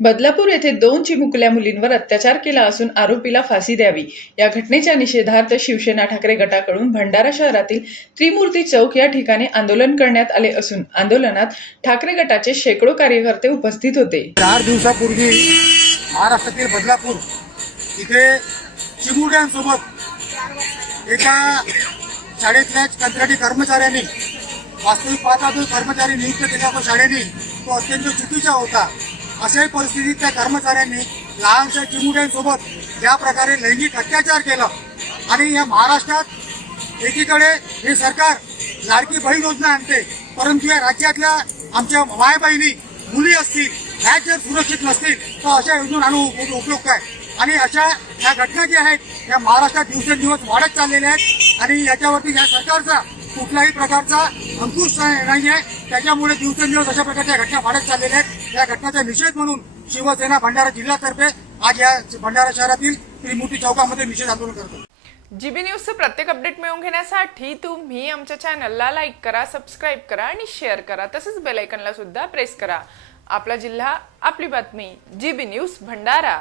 बदलापूर येथे 2 चिमुकल्या मुलींवर अत्याचार केला असून आरोपीला फाशी द्यावी या घटनेच्या निषेधार्थ शिवसेना ठाकरे गटाकडून भंडारा शहरातील त्रिमूर्ती चौक या ठिकाणी आंदोलन करण्यात आले असून आंदोलनात ठाकरे गटाचे शेकडो कार्यकर्ते उपस्थित होते। 4 दिवसापूर्वी महाराष्ट्रातील बदलापूर इथे चिमुकल्यांसोबत एका शाळेतल्या कंत्राटी कर्मचाऱ्यांनी वास्तविक पाहता जो कर्मचारी नियुक्त केला तो शाळेने तो अत्यंत चुकीचा होता। अशाही परिस्थितीत त्या कर्मचाऱ्यांनी लहानशा चिमुकल्यांसोबत ज्या प्रकारे लैंगिक अत्याचार केला आणि या महाराष्ट्रात एकीकडे हे सरकार लाडकी बहीण योजना आणते, परंतु या राज्यातल्या आमच्या मायबहिणी मुली असतील ह्या जर सुरक्षित नसतील तर अशा योजना आणून उपयोग काय। आणि अशा ह्या घटना ज्या आहेत या महाराष्ट्रात दिवसेंदिवस वाढत चाललेल्या आहेत आणि याच्यावरती या सरकारचा कुठल्याही प्रकारचा अंकुश नाही आहे। त्याच्यामुळे दिवसेंदिवस अशा प्रकारच्या घटना वाढत चाललेल्या आहेत। या घटनाचा निषेध म्हणून शिवसेना भंडारा जिल्ह्यातर्फे आज या भंडारा शहरातील त्रिमूर्ती चौकामध्ये निषेध आंदोलन करतो। जीबी न्यूजचं प्रत्येक अपडेट मिळवून घेण्यासाठी तुम्ही आमच्या चॅनलला लाईक करा, सबस्क्राईब करा आणि शेअर करा, तसंच बेल आयकॉनला सुद्धा प्रेस करा। आपला जिल्हा आपली बातमी, जीबी न्यूज भंडारा।